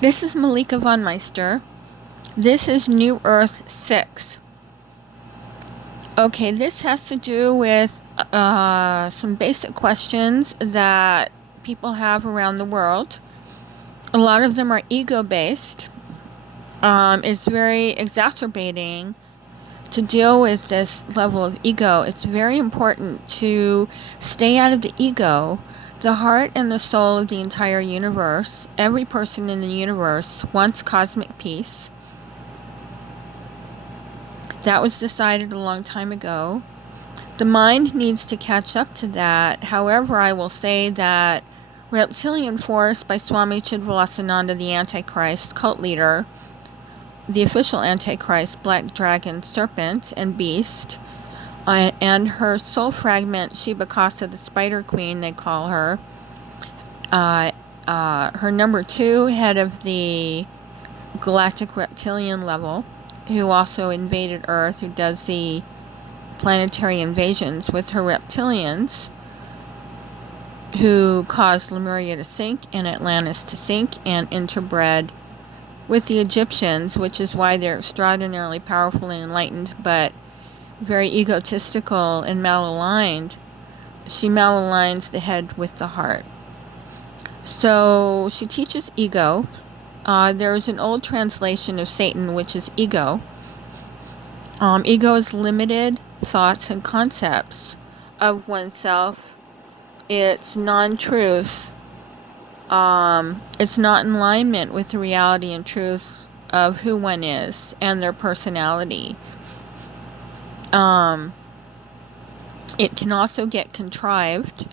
This is Malika von Meister. This is New Earth 6. Okay, this has to do with some basic questions that people have around the world. A lot of them are ego-based. It's very exacerbating to deal with this level of ego. It's very important to stay out of the ego. The heart and the soul of the entire universe, every person in the universe wants cosmic peace. That was decided a long time ago. The mind needs to catch up to that. However, I will say that Reptilian Force by Swami Chidvilasananda, the Antichrist cult leader, the official Antichrist, Black Dragon, Serpent, and Beast, and her soul fragment, Shibakasa, the Spider Queen, they call her. Her number 2, head of the galactic reptilian level, who also invaded Earth, who does the planetary invasions with her reptilians, who caused Lemuria to sink and Atlantis to sink and interbred with the Egyptians, which is why they're extraordinarily powerful and enlightened, but very egotistical and malaligned. She malaligns the head with the heart. So she teaches ego. There's an old translation of Satan, which is ego. Ego is limited thoughts and concepts of oneself. It's non-truth. It's not in alignment with the reality and truth of who one is and their personality. It can also get contrived.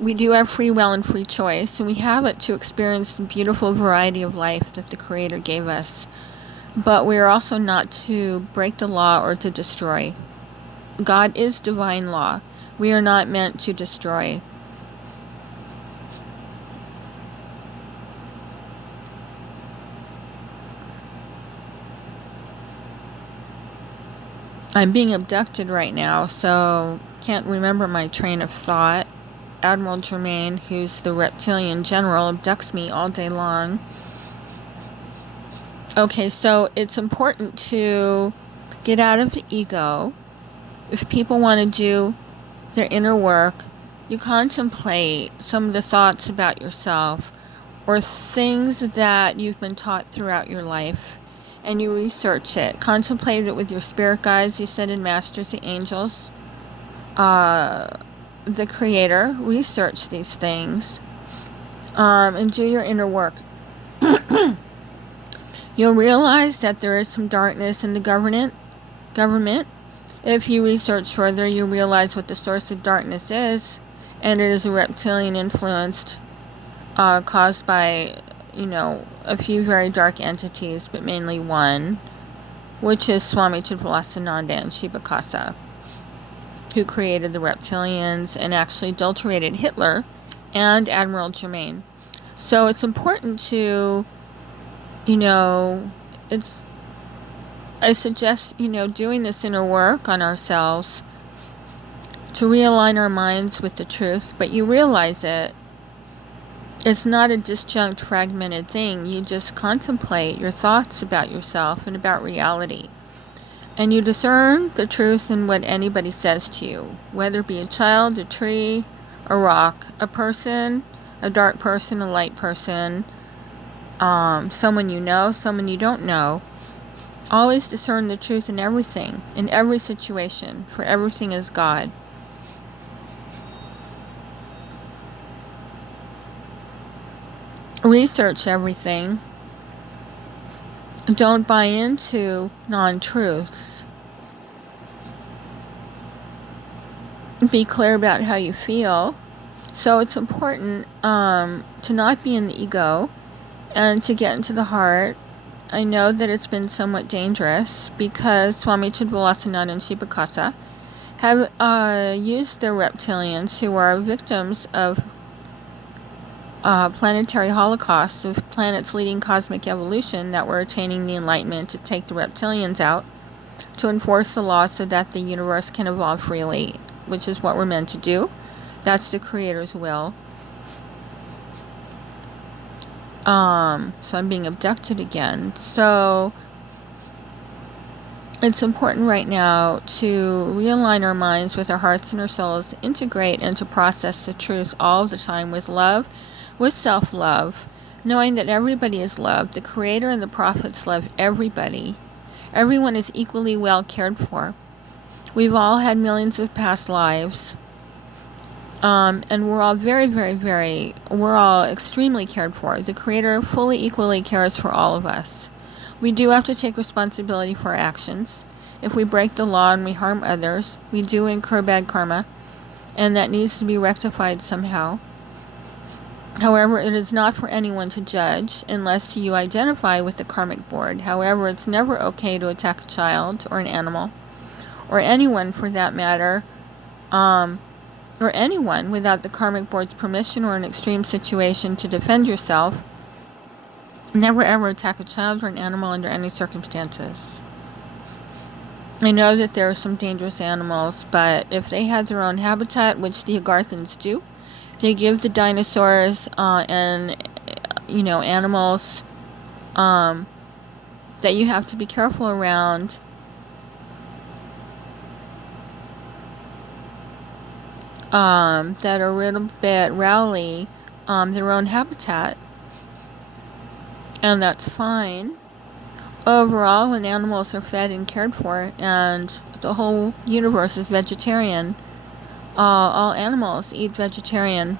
We do have free will and free choice, and we have it to experience the beautiful variety of life that the Creator gave us. But we are also not to break the law or to destroy. God is divine law. We are not meant to destroy. I'm being abducted right now, so can't remember my train of thought. Admiral Germain, who's the reptilian general, abducts me all day long. Okay, so it's important to get out of the ego. If people want to do their inner work, you contemplate some of the thoughts about yourself or things that you've been taught throughout your life, and you research it. Contemplate it with your spirit guides, the ascended masters, the angels, the Creator. Research these things and do your inner work. You'll realize that there is some darkness in the government. If you research further, you'll realize what the source of darkness is, and it is a reptilian influenced, caused by, a few very dark entities, but mainly one, which is Swami Chidvilasananda and Shibakasa, who created the reptilians and actually adulterated Hitler and Admiral Germain. So it's important to, I suggest, doing this inner work on ourselves to realign our minds with the truth, but you realize it's not a disjunct, fragmented thing. You just contemplate your thoughts about yourself and about reality. And you discern the truth in what anybody says to you, whether it be a child, a tree, a rock, a person, a dark person, a light person, someone you know, someone you don't know. Always discern the truth in everything, in every situation, for everything is God. Research everything. Don't buy into non-truths. Be clear about how you feel. So it's important to not be in the ego and to get into the heart. I know that it's been somewhat dangerous because Swami Chidvilasananda and Shibakasa have used their reptilians, who are victims of planetary holocaust of planets leading cosmic evolution that were attaining the enlightenment, to take the reptilians out, to enforce the law so that the universe can evolve freely, which is what we're meant to do. That's the Creator's will. So I'm being abducted again. So it's important right now to realign our minds with our hearts and our souls, integrate and to process the truth all the time with love, with self-love, knowing that everybody is loved. The Creator and the prophets love everybody. Everyone is equally well cared for. We've all had millions of past lives. And we're all we're all extremely cared for. The Creator fully, equally cares for all of us. We do have to take responsibility for our actions. If we break the law and we harm others, we do incur bad karma, and that needs to be rectified somehow. However, it is not for anyone to judge unless you identify with the karmic board. However, it's never okay to attack a child or an animal, or anyone for that matter, or anyone without the karmic board's permission or an extreme situation to defend yourself. Never ever attack a child or an animal under any circumstances. I know that there are some dangerous animals, but if they had their own habitat, which the Agarthans do, they give the dinosaurs and animals that you have to be careful around that are a little bit rowdy, their own habitat, and that's fine. Overall, when animals are fed and cared for, and the whole universe is vegetarian, all animals eat vegetarian,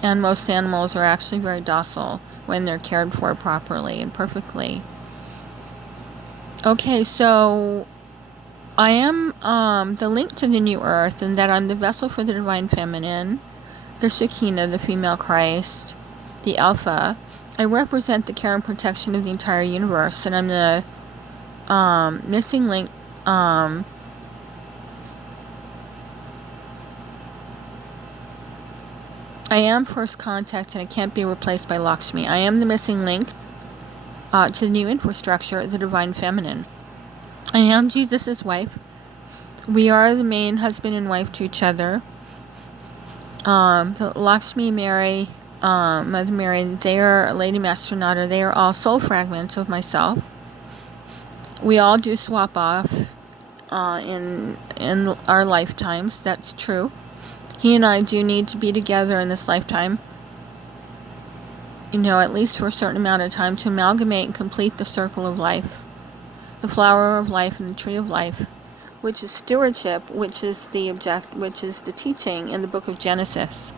and most animals are actually very docile when they're cared for properly and perfectly. Okay, so I am the link to the new earth, and that I'm the vessel for the divine feminine, the Shekinah, the female Christ, the Alpha. I represent the care and protection of the entire universe, and I'm the missing link. I am first contact, and I can't be replaced by Lakshmi. I am the missing link to the new infrastructure, the divine feminine. I am Jesus' wife. We are the main husband and wife to each other. The Lakshmi, Mary, Mother Mary, they are Lady Master Nada. They are all soul fragments of myself. We all do swap off in our lifetimes. That's true. He and I do need to be together in this lifetime. At least for a certain amount of time to amalgamate and complete the circle of life. The flower of life and the tree of life, which is stewardship, which is the teaching in the book of Genesis.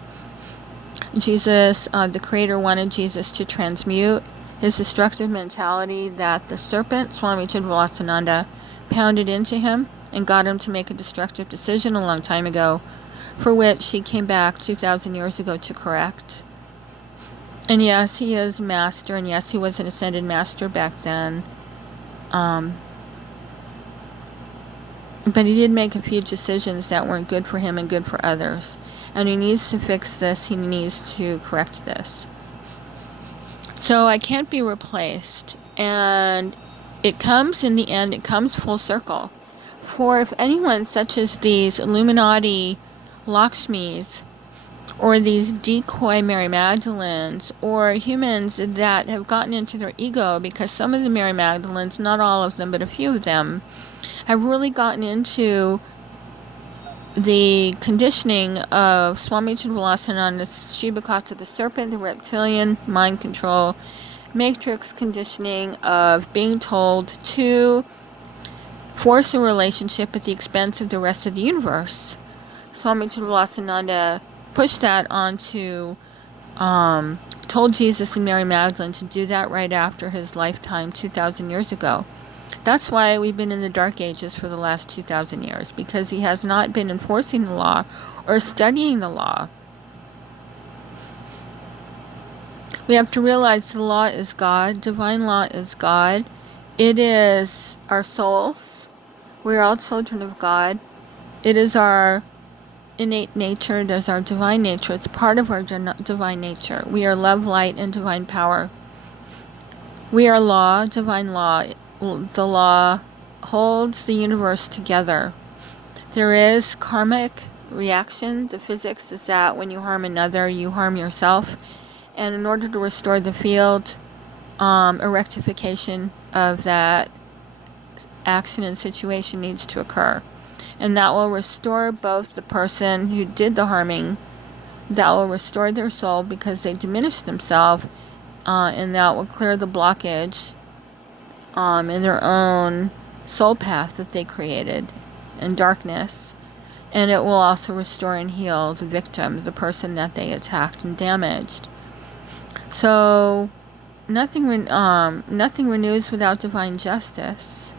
Jesus, the Creator, wanted Jesus to transmute his destructive mentality that the serpent, Swami Chidvilasananda, pounded into him and got him to make a destructive decision a long time ago, for which he came back 2,000 years ago to correct. And yes, he is master, and yes, he was an ascended master back then. But he did make a few decisions that weren't good for him and good for others. And he needs to fix this. He needs to correct this. So I can't be replaced. And it comes in the end, it comes full circle. For if anyone such as these Illuminati Lakshmis, or these decoy Mary Magdalenes, or humans that have gotten into their ego, because some of the Mary Magdalenes, not all of them, but a few of them, have really gotten into the conditioning of Swami Chidvilasananda's Shibakasa, the serpent, the reptilian, mind control, matrix conditioning of being told to force a relationship at the expense of the rest of the universe. Swami Chidvilasananda pushed that onto, told Jesus and Mary Magdalene to do that right after his lifetime 2,000 years ago. That's why we've been in the Dark Ages for the last 2,000 years, because he has not been enforcing the law or studying the law. We have to realize the law is God, divine law is God. It is our souls. We're all children of God. It is our innate nature, it is our divine nature. It's part of our divine nature. We are love, light, and divine power. We are law, divine law. The law holds the universe together. There is karmic reaction. The physics is that when you harm another, you harm yourself. And in order to restore the field, a rectification of that action and situation needs to occur. And that will restore both the person who did the harming, that will restore their soul because they diminished themselves, and that will clear the blockage in their own soul path that they created in darkness. And it will also restore and heal the victim, the person that they attacked and damaged. So nothing renews without divine justice.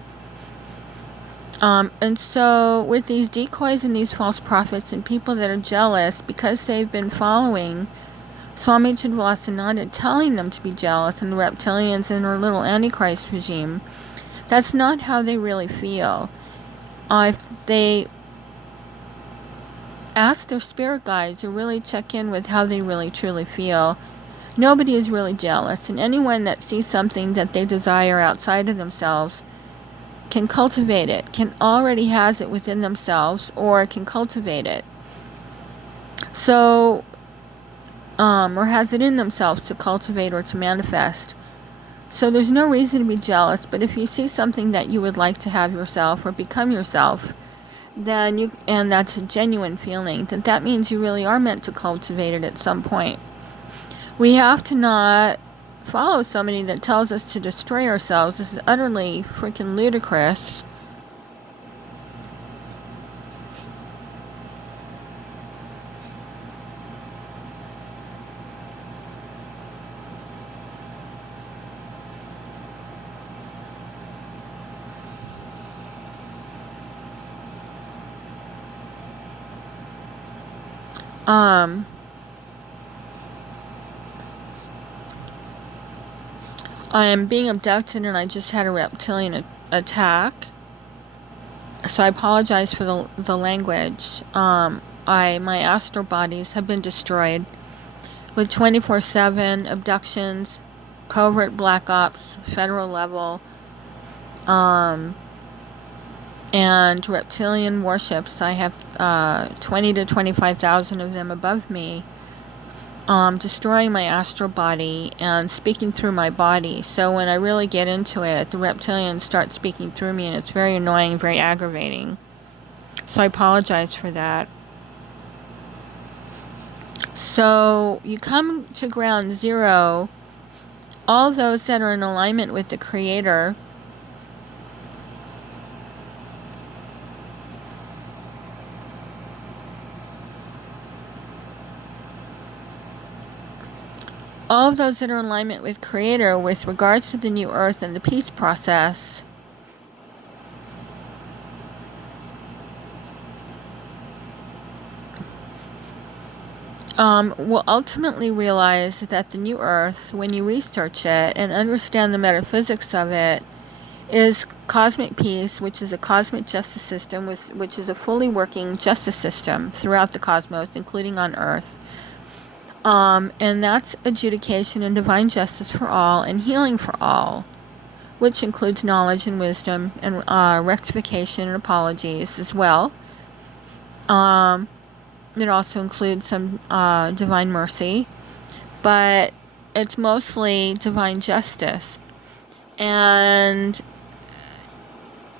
And so with these decoys and these false prophets and people that are jealous because they've been following Swami Chidvilasananda telling them to be jealous, and the reptilians and their little antichrist regime, that's not how they really feel. If they ask their spirit guides to really check in with how they really truly feel, nobody is really jealous, and anyone that sees something that they desire outside of themselves can cultivate it, can already has it within themselves, or can cultivate it. So, or has it in themselves to cultivate or to manifest. So there's no reason to be jealous, but if you see something that you would like to have yourself or become yourself, then and that's a genuine feeling, that means you really are meant to cultivate it at some point. We have to not follow somebody that tells us to destroy ourselves. This is utterly freaking ludicrous. I am being abducted and I just had a reptilian attack. So I apologize for the language. My astral bodies have been destroyed with 24/7 abductions, covert black ops, federal level, and reptilian warships. I have 20 to 25,000 of them above me, destroying my astral body and speaking through my body. So when I really get into it, the reptilians start speaking through me, and it's very annoying, very aggravating. So I apologize for that. So you come to ground zero, all those that are in alignment with the Creator, all of those that are in alignment with Creator with regards to the new earth and the peace process will ultimately realize that the new earth, when you research it and understand the metaphysics of it, is cosmic peace, which is a cosmic justice system, which is a fully working justice system throughout the cosmos, including on earth. And that's adjudication and divine justice for all and healing for all, which includes knowledge and wisdom and rectification and apologies as well. It also includes some divine mercy, but it's mostly divine justice. And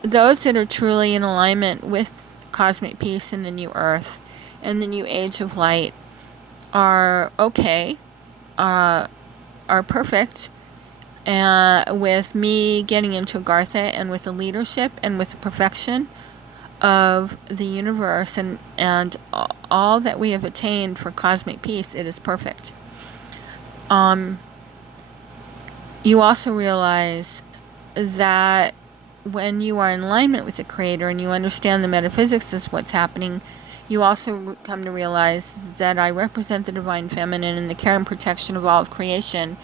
those that are truly in alignment with cosmic peace and the new earth and the new age of light are okay, are perfect, with me getting into Agartha and with the leadership and with the perfection of the universe and all that we have attained for cosmic peace. It is perfect. You also realize that when you are in alignment with the Creator and you understand the metaphysics of what's happening, you also come to realize that I represent the Divine Feminine and the care and protection of all of creation,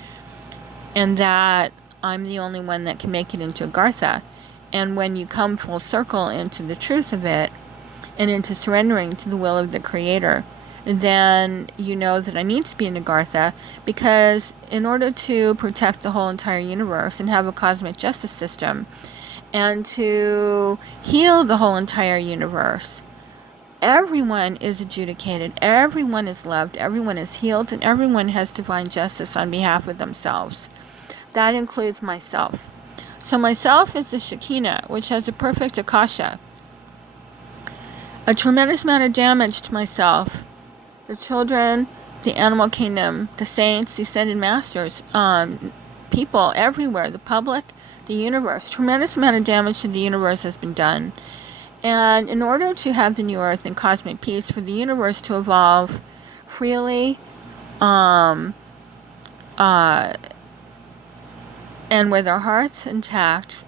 and that I'm the only one that can make it into Agartha. And when you come full circle into the truth of it and into surrendering to the will of the Creator, then you know that I need to be in Agartha, because in order to protect the whole entire universe and have a cosmic justice system and to heal the whole entire universe, everyone is adjudicated, everyone is loved, everyone is healed, and everyone has divine justice on behalf of themselves. That includes myself. So myself is the Shekinah, which has a perfect akasha. A tremendous amount of damage to myself, the children, the animal kingdom, the saints, the ascended masters, people everywhere, the public, the universe. Tremendous amount of damage to the universe has been done. And in order to have the new earth and cosmic peace, for the universe to evolve freely, and with our hearts intact,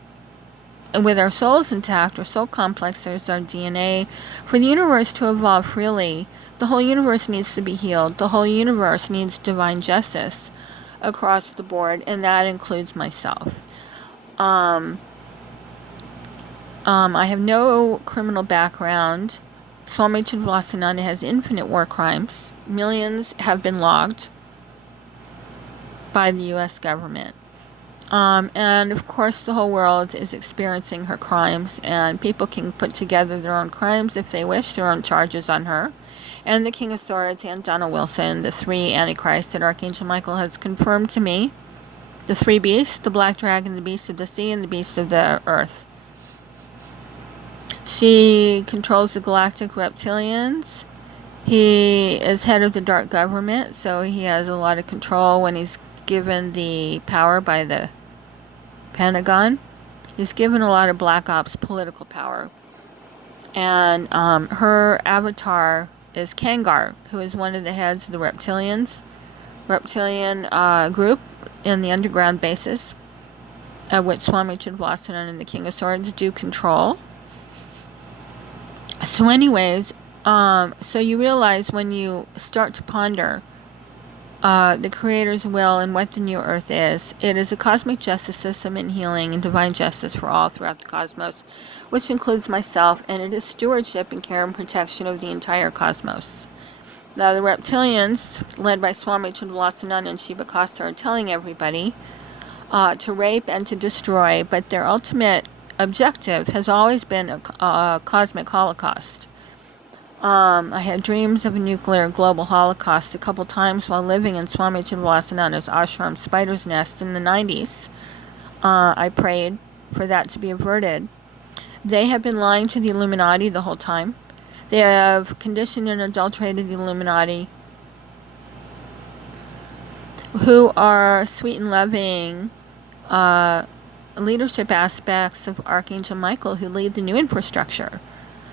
and with our souls intact, our soul complex, there's our DNA. For the universe to evolve freely, the whole universe needs to be healed. The whole universe needs divine justice across the board, and that includes myself. I have no criminal background. Swami Chidvilasananda has infinite war crimes. Millions have been logged by the U.S. government. And of course the whole world is experiencing her crimes, and people can put together their own crimes if they wish, their own charges on her. And the King of Swords and Donald Wilson, the three antichrists that Archangel Michael has confirmed to me. The three beasts, the black dragon, the beast of the sea, and the beast of the earth. She controls the galactic reptilians. He is head of the dark government, so he has a lot of control when he's given the power by the Pentagon. He's given a lot of black ops political power. And her avatar is Kangar, who is one of the heads of the reptilian group in the underground bases, which Swami Chidvilasananda and the King of Swords do control. So anyways, so you realize when you start to ponder the Creator's will and what the new earth is, it is a cosmic justice system and healing and divine justice for all throughout the cosmos, which includes myself, and it is stewardship and care and protection of the entire cosmos. Now the reptilians, led by Swami Chidvilasananda and Shiva Kasta, are telling everybody to rape and to destroy, but their ultimate objective has always been a cosmic holocaust. I had dreams of a nuclear global holocaust a couple times while living in Swami Chidvilasananda's ashram spider's nest in the 90s. I prayed for that to be averted. They have been lying to the Illuminati the whole time. They have conditioned and adulterated the Illuminati, who are sweet and loving leadership aspects of Archangel Michael, who lead the new infrastructure.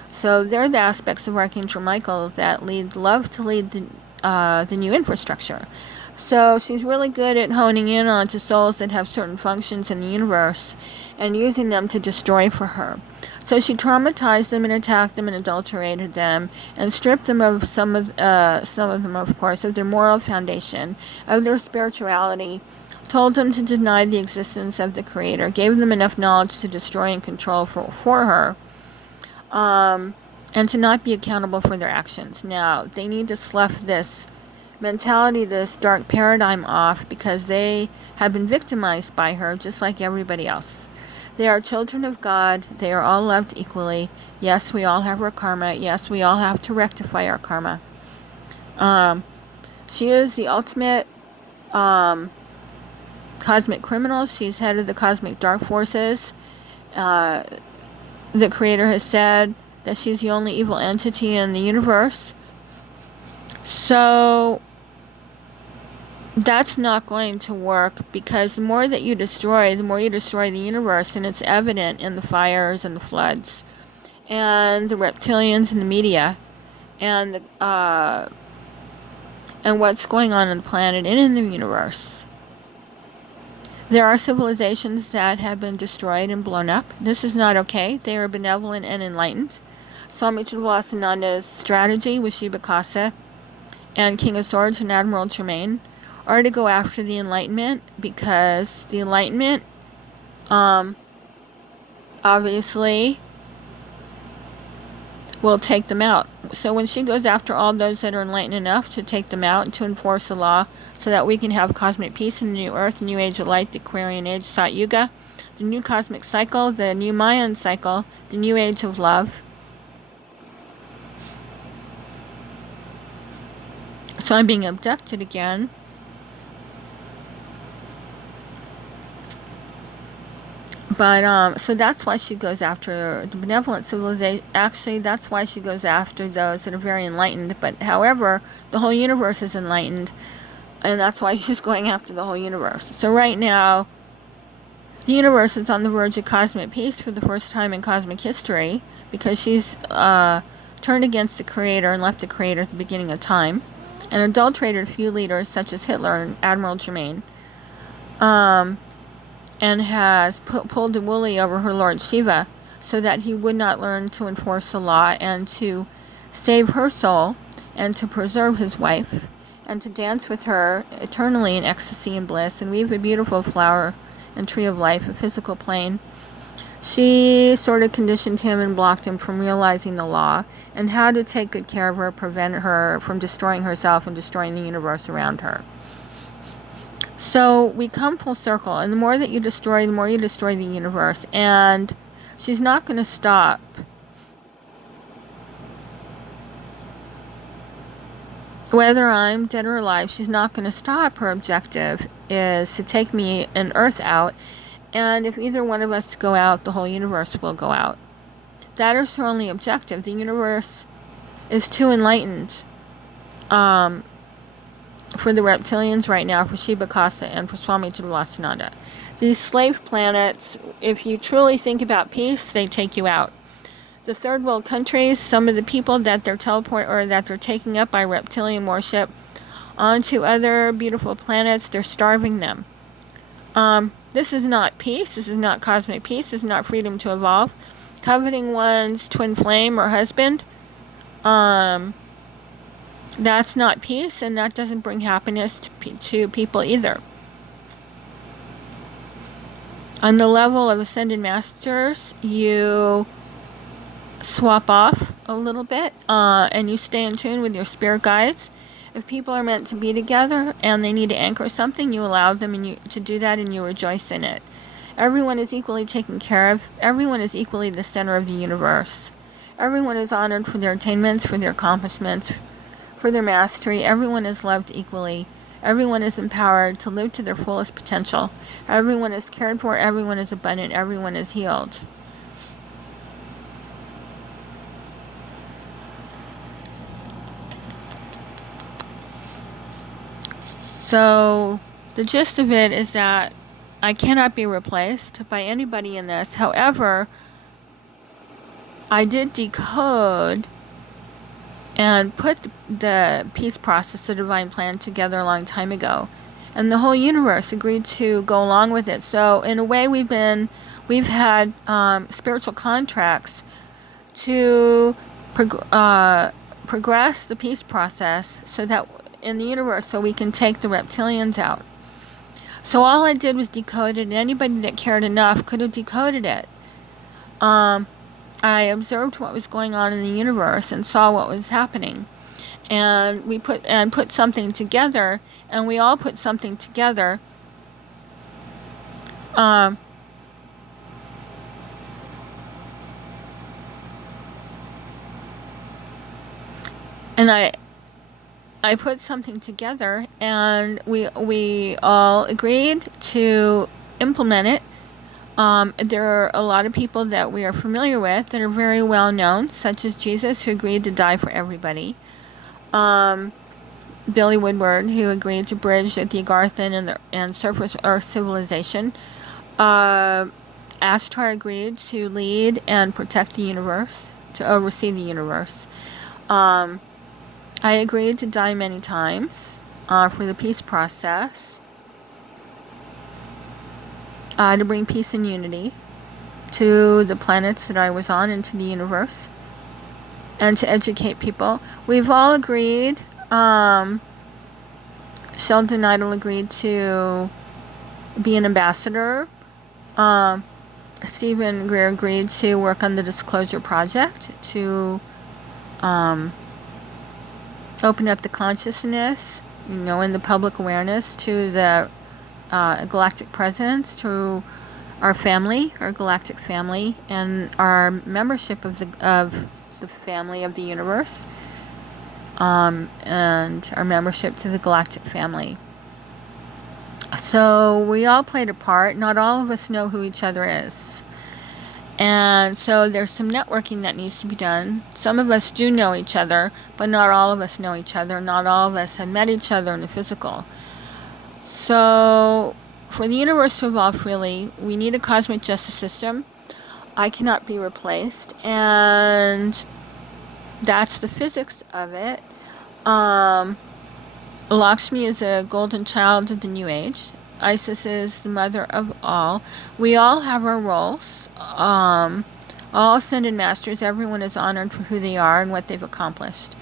So they're the aspects of Archangel Michael that love to lead the new infrastructure. So she's really good at honing in onto souls that have certain functions in the universe and using them to destroy for her. So she traumatized them and attacked them and adulterated them and stripped them of some of them, of course, of their moral foundation, of their spirituality, told them to deny the existence of the Creator, gave them enough knowledge to destroy and control for her, and to not be accountable for their actions. Now, they need to slough this mentality, this dark paradigm off, because they have been victimized by her just like everybody else. They are children of God. They are all loved equally. Yes, we all have our karma. Yes, we all have to rectify our karma. She is the ultimate cosmic criminal. She's head of the cosmic dark forces. The Creator has said that she's the only evil entity in the universe. So that's not going to work, because the more that you destroy, the more you destroy the universe, and it's evident in the fires and the floods and the reptilians and the media and the and what's going on the planet and in the universe. There are civilizations that have been destroyed and blown up. This is not okay. They are benevolent and enlightened. Swami Chidvilasananda's strategy with Shiva Kasa and King of Swords and Admiral Tremaine are to go after the Enlightenment, because the Enlightenment obviously will take them out. So when she goes after all those that are enlightened enough to take them out and to enforce the law so that we can have cosmic peace in the new earth, the new age of light, the Aquarian age, Sat Yuga, the new cosmic cycle, the new Mayan cycle, the new age of love, So I'm being abducted again. But, so that's why she goes after the benevolent civilization. Actually, that's why she goes after those that are very enlightened. But, however, the whole universe is enlightened. And that's why she's going after the whole universe. So right now, the universe is on the verge of cosmic peace for the first time in cosmic history. Because she's turned against the Creator and left the Creator at the beginning of time. And adulterated a few leaders, such as Hitler and Admiral Germain. And has pulled the woolly over her Lord Shiva so that he would not learn to enforce the law and to save her soul and to preserve his wife and to dance with her eternally in ecstasy and bliss and weave a beautiful flower and tree of life, a physical plane. She sort of conditioned him and blocked him from realizing the law and how to take good care of her, prevent her from destroying herself and destroying the universe around her. So we come full circle, and the more that you destroy, the more you destroy the universe. And she's not going to stop. Whether I'm dead or alive, she's not going to stop. Her objective is to take me and Earth out. And if either one of us go out, the whole universe will go out. That is her only objective. The universe is too enlightened. For the reptilians right now, for Shiva Kasa and for Swami Trivilasananda. These slave planets, if you truly think about peace, they take you out. The third world countries, some of the people that they're taking up by reptilian worship onto other beautiful planets, they're starving them. This is not peace. This is not cosmic peace. This is not freedom to evolve. Coveting one's twin flame or husband, that's not peace, and that doesn't bring happiness to people either. On the level of ascended masters, you swap off a little bit, and you stay in tune with your spirit guides. If people are meant to be together and they need to anchor something, you allow them to do that, and you rejoice in it. Everyone is equally taken care of. Everyone is equally the center of the universe. Everyone is honored for their attainments, for their accomplishments, for their mastery. Everyone is loved equally. Everyone is empowered to live to their fullest potential. Everyone is cared for. Everyone is abundant. Everyone is healed. So the gist of it is that I cannot be replaced by anybody in this. However, I did decode and put the peace process, the divine plan, together a long time ago. And the whole universe agreed to go along with it. So in a way, we've had spiritual contracts to progress the peace process so that in the universe, so we can take the reptilians out. So all I did was decode it, and anybody that cared enough could have decoded it. I observed what was going on in the universe and saw what was happening, and we put something together, and we all put something together. And I put something together, and we all agreed to implement it. There are a lot of people that we are familiar with that are very well known, such as Jesus, who agreed to die for everybody. Billy Woodward, who agreed to bridge the Agarthan and surface Earth civilization. Ashtar agreed to lead and protect the universe, to oversee the universe. I agreed to die many times for the peace process. To bring peace and unity to the planets that I was on and to the universe, and to educate people. We've all agreed. Sheldon Idle agreed to be an ambassador. Stephen Greer agreed to work on the Disclosure Project to open up the consciousness, and the public awareness to the galactic presence, to our family, our galactic family, and our membership of the family of the universe. and our membership to the galactic family. So we all played a part. Not all of us know who each other is. And so there's some networking that needs to be done. Some of us do know each other, but not all of us know each other. Not all of us have met each other in the physical. So for the universe to evolve freely, we need a cosmic justice system. I cannot be replaced, and that's the physics of it. Lakshmi is a golden child of the New Age. Isis is the mother of all. We all have our roles. All ascended masters, everyone is honored for who they are and what they've accomplished.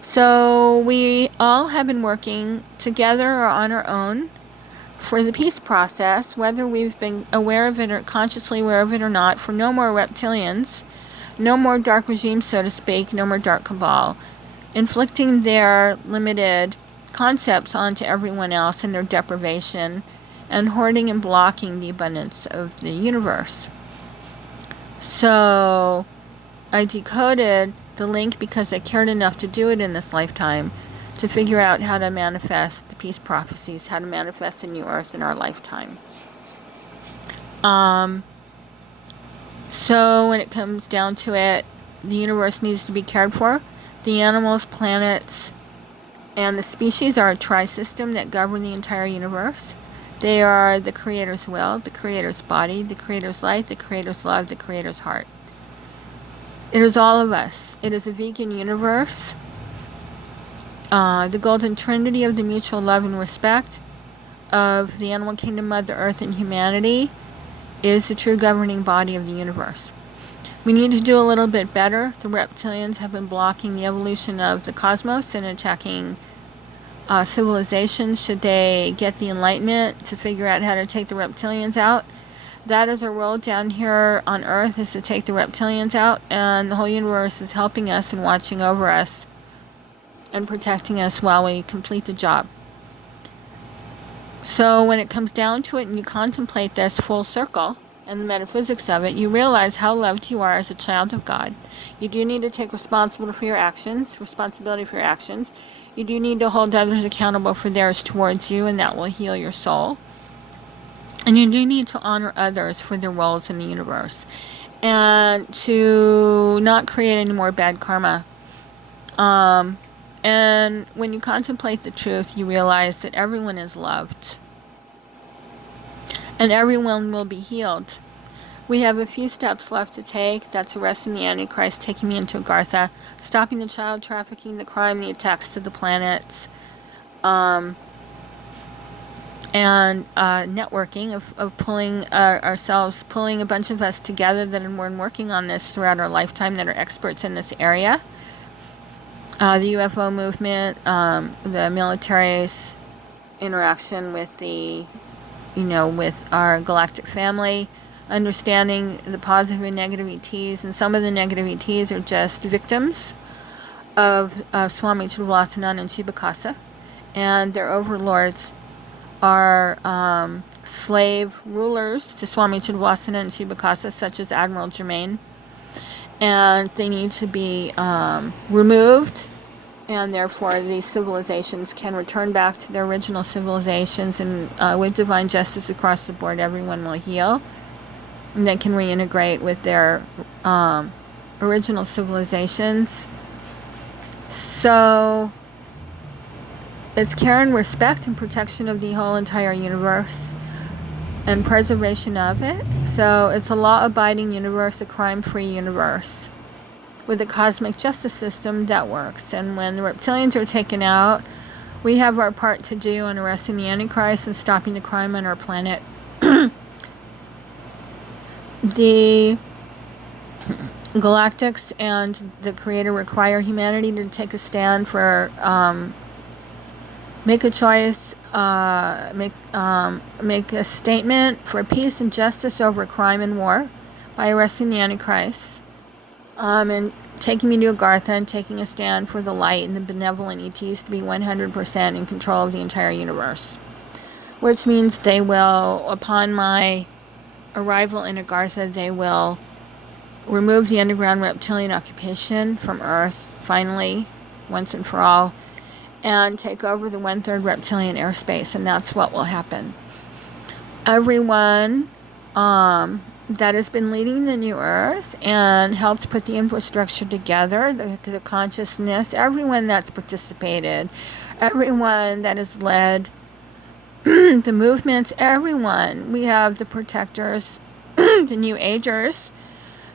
So we all have been working together or on our own for the peace process, whether we've been aware of it or consciously aware of it or not, for no more reptilians, no more dark regimes, so to speak, no more dark cabal, inflicting their limited concepts onto everyone else and their deprivation, and hoarding and blocking the abundance of the universe. So I decoded the link because I cared enough to do it in this lifetime, to figure out how to manifest the peace prophecies, how to manifest a new earth in our lifetime. So when it comes down to it, the universe needs to be cared for. The animals, planets, and the species are a tri-system that govern the entire universe. They are the Creator's will, the Creator's body, the Creator's light, the Creator's love, the Creator's heart. It is all of us. It is a vegan universe. The golden trinity of the mutual love and respect of the animal kingdom, Mother Earth, and humanity is the true governing body of the universe. We need to do a little bit better. The reptilians have been blocking the evolution of the cosmos and attacking civilizations should they get the enlightenment to figure out how to take the reptilians out. That is our role down here on Earth, is to take the reptilians out, and the whole universe is helping us and watching over us and protecting us while we complete the job. So when it comes down to it and you contemplate this full circle and the metaphysics of it, you realize how loved you are as a child of God. You do need to take responsibility for your actions. You do need to hold others accountable for theirs towards you, and that will heal your soul. And you do need to honor others for their roles in the universe, and to not create any more bad karma. And when you contemplate the truth, you realize that everyone is loved, and everyone will be healed. We have a few steps left to take. That's arresting the Antichrist, taking me into Agartha, stopping the child trafficking, the crime, the attacks to the planets, and networking, of pulling ourselves, pulling a bunch of us together that have been working on this throughout our lifetime, that are experts in this area. The UFO movement, the military's interaction with with our galactic family, understanding the positive and negative ETs, and some of the negative ETs are just victims of Swami Chidvasanand and Shibakasa, and their overlords are slave rulers to Swami Chidvasanand and Shibakasa, such as Admiral Germain, and they need to be removed, and therefore these civilizations can return back to their original civilizations, and with divine justice across the board, everyone will heal, and they can reintegrate with their original civilizations. So it's care and respect and protection of the whole entire universe and preservation of it. So it's a law-abiding universe, a crime-free universe with a cosmic justice system that works. And when the reptilians are taken out, we have our part to do on arresting the Antichrist and stopping the crime on our planet. The Galactics and the Creator require humanity to take a stand for, make a choice, make a statement for peace and justice over crime and war by arresting the Antichrist, and taking me to Agartha and taking a stand for the light and the benevolent ETs to be 100% in control of the entire universe. Which means they will, upon my arrival in Agartha, they will remove the underground reptilian occupation from Earth, finally, once and for all and take over the 1/3 reptilian airspace, and that's what will happen. Everyone that has been leading the new earth and helped put the infrastructure together, the consciousness, everyone that's participated, everyone that has led the movements, everyone. We have the protectors, the new agers,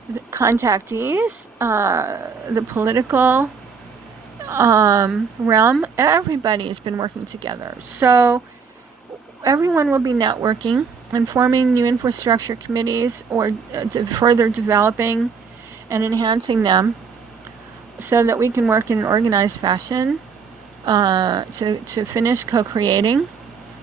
the contactees, the political realm. Everybody has been working together. So everyone will be networking and forming new infrastructure committees or further developing and enhancing them so that we can work in an organized fashion to finish co-creating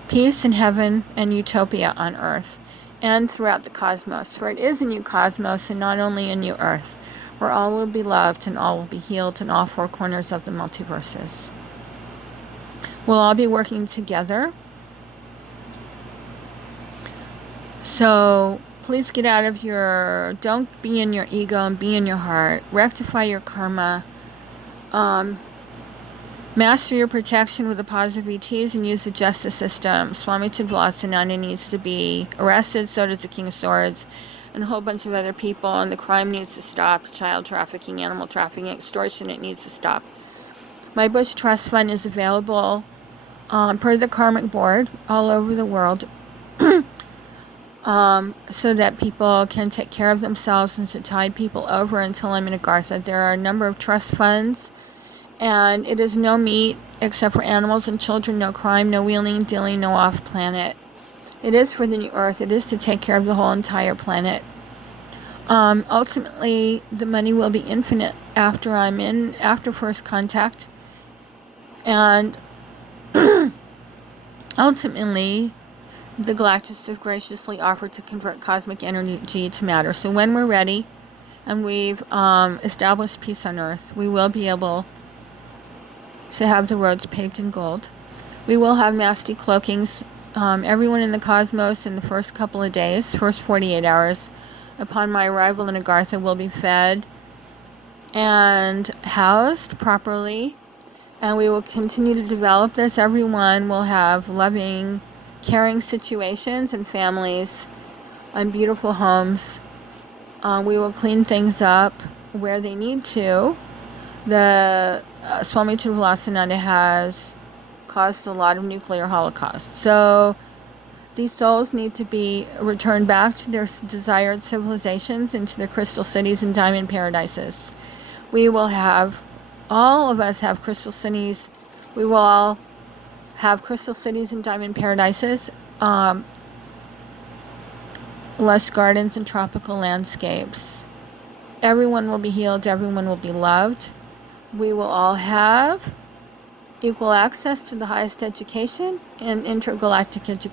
peace in heaven and utopia on earth and throughout the cosmos. For it is a new cosmos and not only a new earth, where all will be loved and all will be healed in all four corners of the multiverses. We'll all be working together. So please get out of don't be in your ego and be in your heart. Rectify your karma. Master your protection with the positive ETs and use the justice system. Swami Chidvalasananda needs to be arrested, so does the King of Swords, and a whole bunch of other people, and the crime needs to stop. Child trafficking, animal trafficking, extortion, it needs to stop. My Bush Trust Fund is available per the Karmic Board all over the world so that people can take care of themselves and to tide people over until I'm in Agartha. There are a number of trust funds, and it is no meat except for animals and children, no crime, no wheeling, dealing, no off planet. It is for the new earth. It is to take care of the whole entire planet. Ultimately, the money will be infinite after first contact. And ultimately, the Galactics have graciously offered to convert cosmic energy to matter. So when we're ready and we've established peace on earth, we will be able to have the roads paved in gold. We will have mass decloakings. Everyone in the cosmos in the first couple of days, first 48 hours, upon my arrival in Agartha, will be fed and housed properly. And we will continue to develop this. Everyone will have loving, caring situations and families and beautiful homes. We will clean things up where they need to. The Swami Chidvalasananda has caused a lot of nuclear holocaust. So these souls need to be returned back to their desired civilizations, into their crystal cities and diamond paradises. We will have, all of us have crystal cities. We will all have crystal cities and diamond paradises, lush gardens and tropical landscapes. Everyone will be healed. Everyone will be loved. We will all have equal access to the highest education and intergalactic education.